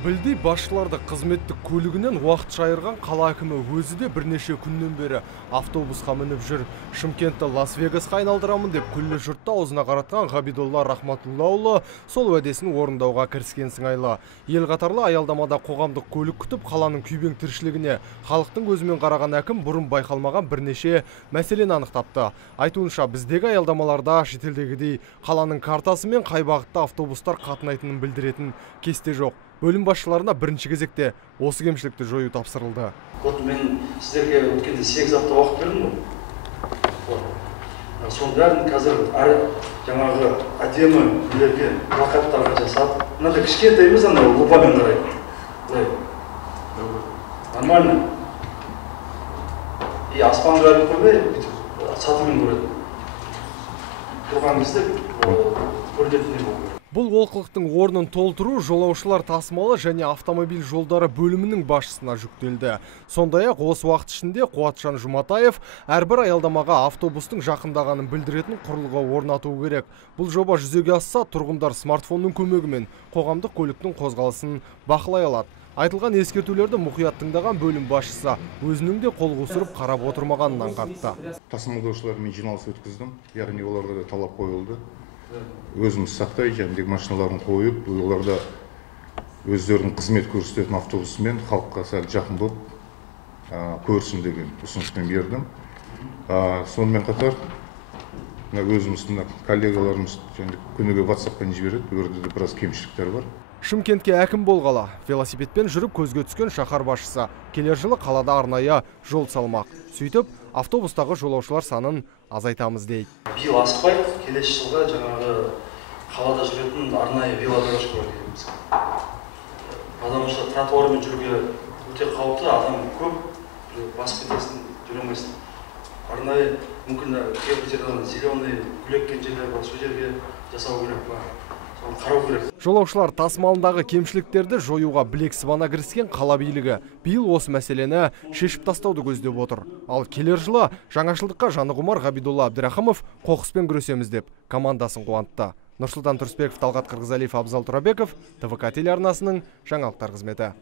Білдей басшыларды қызметтік көлігінен уақытша айырған қала әкімі өзі де бірнеше күннен бері автобусқа мініп жүр. Шымкентті Лас-Вегасқа айналдырамын деп күллі жұртты аузына қаратқан Ғабидолла Рахматуллаұлы сол уәдесін орындауға кіріскен сыңайлы. Ел қатарлы аялдамада қоғамдық көлік күтіп қаланың күйбең тіршілігіне халықтың көзімен қараған әкім бұрын байқалмаған бірнеше мәселені анықтапты. Айтуынша біздегі аялдамаларда шетелдегідей қаланың картасы мен қай бағытта автобустар қатынайтынын білдіретін кесте жоқ. Бөлім басшыларына бірінші кезекте осы кемшілікті жою тапсырылды. Мен сіздерге өткенде 8 апта уақыт бердім ғой. Соның бәрін қазір жаңағы әдемі үйлерге плакаттарға жасап, мынандай кішкентай емес, ана лупамен қарайды. Нормально. И аспан қарап қоймай, сатымен көреді. Тұрған кезде көрінетіндей болу. Бұл олқылықтың орнын толтыру жолаушылар тасымалы және автомобиль жолдары бөлімінің басшысына жүктелді. Сондай-ақ осы уақыт ішінде Қуатжан Жұматаев әрбір аялдамаға автобустың жақындағанын білдіретін құрылғы орнату керек. Бұл жоба жүзеге асса, тұрғындар смартфонның көмегімен қоғамдық көліктің қозғалысын бақылай алады. Айтылған ескертулерді мұқият тыңдаған бөлім басшысы өзінің де қол қусырып қарап отырмағанын аңғартты. Тасымалдаушылармен жиналыс өткіздім, яғни оларға да талап қойылды. Өзіміз сақтай, жәндегі машиналарын қойып, оларда өздерінің қызмет көрсететін автобусымен халыққа сәл жақын болып көрсін деген ұсыныспен бердім. Сонымен қатар өзіміздің коллегаларымыз күніге WhatsApp-пен жібереді, өрді де біраз кемшіліктер бар. Шымкентке әкім болғалы, велосипедпен жүріп көзге түскен шаһар басшысы келер жылы қалада арнайы жол салмақ. Сөйтіп, автобустағы жолаушылар санын азайтамыз дейді. Биыл асықпай, келесі жылға жаңағы қалада жүретін арнайы велодорожка дейміз. Потому что тротуармен жүруге өте қауіпті, адам көп, басып кетесің, жүре алмайсың. Арнайы мүмкін кейбір жерден зеленый гүлеккен жерлер бар, сол жерге жасау керек па. Жолаушылар тасымалындағы кемшіліктерді жоюға білек сыбана кіріскен қала билігі биыл осы мәселені шешіп тастауды көздеп отыр. Ал келер жылы жаңашылдыққа жаны құмар Ғабидолла Абдрахымов қоқыспен күресеміз деп командасын қуантты. Нұрсұлтан Тұрысбеков, Талғат Қырғызалиев, Абзал Тұрабеков, ТВК телеарнасының жаңалықтар қызметі.